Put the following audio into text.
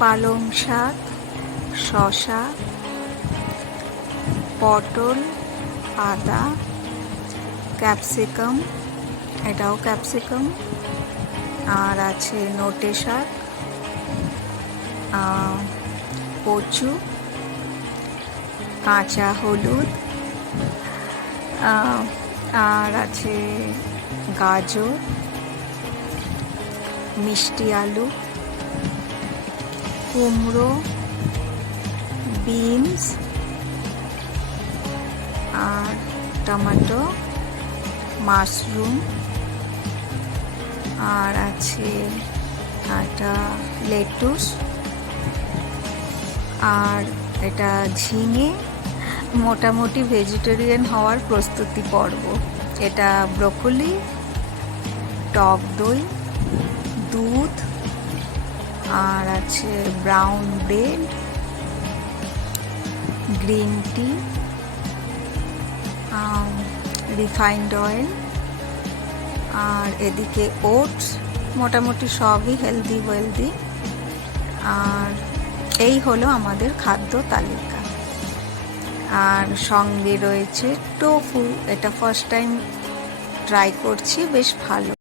পালং শাক, শসা, পটল, আদা, ক্যাপসিকাম, এটাও ক্যাপসিকাম, আর আছে নোটে শাক, কচু, কাঁচা হলুদ, আর আছে গাজর, মিষ্টি আলু, কুমড়ো, বিনস, আর টমেটো, মাশরুম, আর আছে একটা লেটুস, আর এটা ঝিঙে। মোটামুটি ভেজিটেরিয়ান হওয়ার প্রস্তুতি পর্ব। এটা ব্রোকলি, টক দই, দুধ, আর আছে brown bread, green tea, refined oil, আর এদিকে ওটস। মোটামুটি সবই হেলদি। আর এই হলো আমাদের খাদ্য তালিকা। আর সঙ্গে রয়েছে টোফু। এটা ফার্স্ট টাইম ট্রাই করছি, বেশ ভালো।